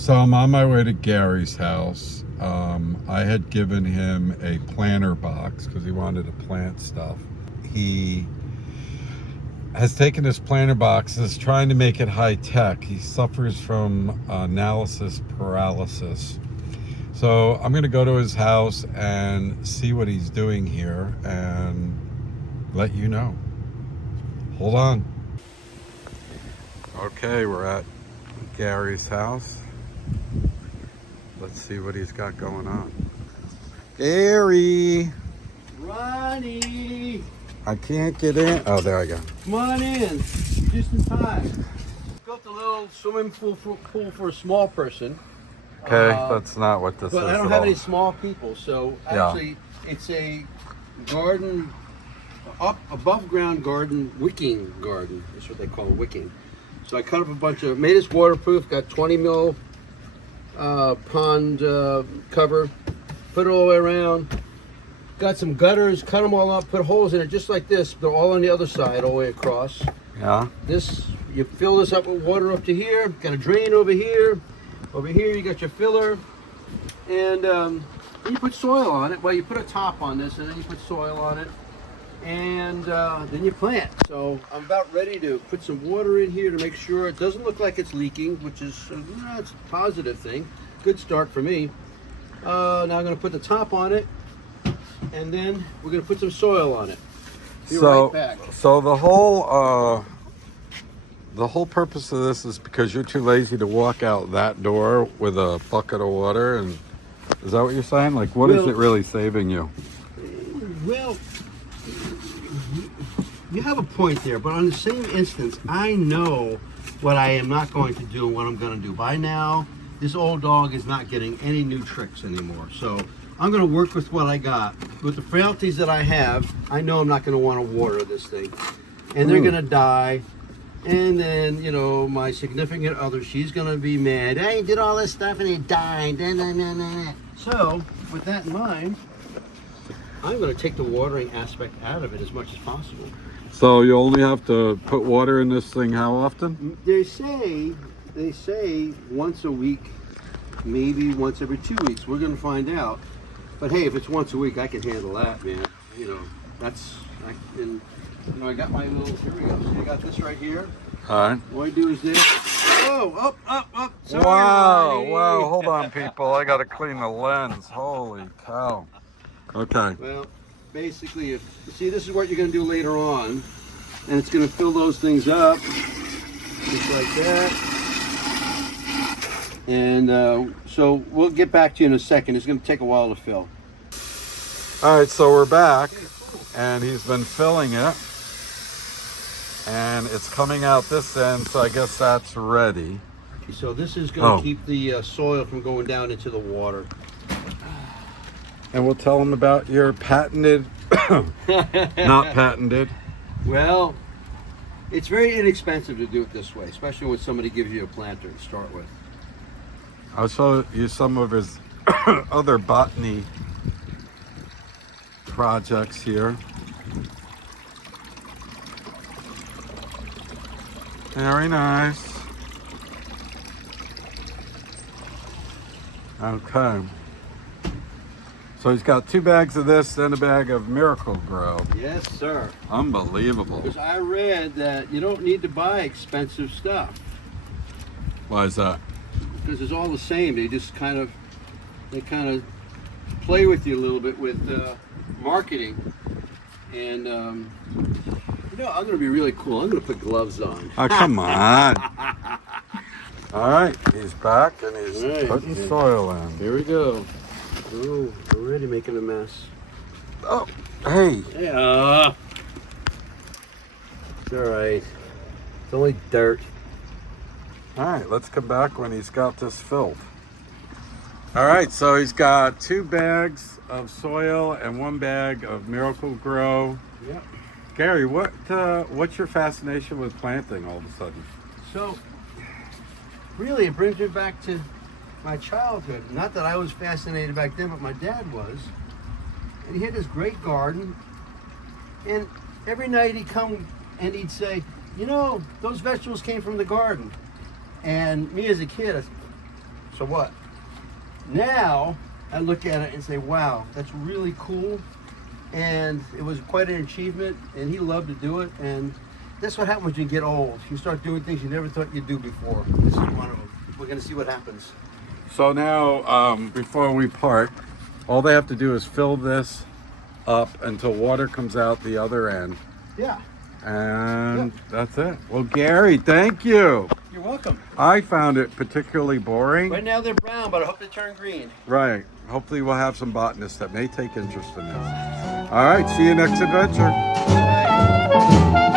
So I'm on my way to Gary's house. I had given him a planter box because he wanted to plant stuff. He has taken his planter box, is trying to make it high tech. He suffers from analysis paralysis. So I'm going to go to his house and see what he's doing here and let you know. Hold on. Okay, we're at Gary's house. Let's see what he's got going on. Gary! Ronnie! I can't get in. Oh, there I go. Come on in. Just in time. Built a little swimming pool for a small person. Okay, that's not what this is. But I don't at have all. any small people, so actually it's a garden, up above ground garden, wicking garden. That's what they call wicking. So I cut up a bunch of, made this waterproof, got 20 mil pond cover, put it all the way around. Got some gutters, cut them all up, put holes in it just like this. They're all on the other side, all the way across. Yeah. This, you fill this up with water up to here. Got a drain over here. Over here you got your filler. And then you put soil on it. Well, you put a top on this and then you put soil on it. And then you plant. So I'm about ready to put some water in here to make sure it doesn't look like it's leaking, which is it's a positive thing. Good start for me. Now I'm going to put the top on it, and then we're going to put some soil on it. Be right back. So the whole purpose of this is because you're too lazy to walk out that door with a bucket of water, and is that what you're saying? Like, what is it really saving you? Well, you have a point there, but on the same instance, I know what I am not going to do and what I'm going to do. By now, this old dog is not getting any new tricks anymore. So I'm going to work with what I got. With the frailties that I have, I know I'm not going to want to water this thing. And they're going to die. And then, you know, my significant other, she's going to be mad. I did all this stuff and it died. So, with that in mind, I'm going to take the watering aspect out of it as much as possible. So you only have to put water in this thing how often? They say once a week, maybe once every 2 weeks. We're going to find out. But hey, if it's once a week, I can handle that, man. You know, I got my little, here we go. See, I got this right here. All right. All I do is this. Oh, up. Sorry, Wow, Ronnie. wow, hold on, people. I got to clean the lens. Holy cow. Okay. Well, basically, you see, this is what you're going to do later on. And it's going to fill those things up. Just like that. And so we'll get back to you in a second. It's going to take a while to fill. All right, so we're back, and he's been filling it. And it's coming out this end, so I guess that's ready. So this is going to keep the soil from going down into the water. And we'll tell them about your patented, not patented. Well, it's very inexpensive to do it this way, especially when somebody gives you a planter to start with. I'll show you some of his other botany projects here. Very nice. Okay. So he's got 2 bags of this and a bag of Miracle Grow. Yes, sir. Unbelievable. Because I read that you don't need to buy expensive stuff. Why is that? Because it's all the same. They just kind of play with you a little bit with marketing. And you know, I'm going to be really cool. I'm going to put gloves on. Oh, come on. All right, he's back and he's putting soil in. Here we go. Oh, already making a mess. Oh, hey. Yeah. It's all right. It's only dirt. All right, let's come back when he's got this filled. All right, so he's got 2 bags of soil and 1 bag of Miracle Grow. Yep. Gary, what's your fascination with planting all of a sudden? So, really, it brings me back to my childhood. Not that I was fascinated back then, but my dad was. And he had this great garden. And every night he'd come and he'd say, you know, those vegetables came from the garden. And me as a kid, I said, So what? Now I look at it and say, wow, that's really cool. And it was quite an achievement, and he loved to do it. And that's what happens when you get old. You start doing things you never thought you'd do before. This is one of them. We're going to see what happens. So now, before we part, all they have to do is fill this up until water comes out the other end. Yeah. And that's it. Well, Gary, thank you. You're welcome. I found it particularly boring. Right now they're brown, but I hope they turn green. Right. Hopefully we'll have some botanists that may take interest in this. All right. See you next adventure. Bye.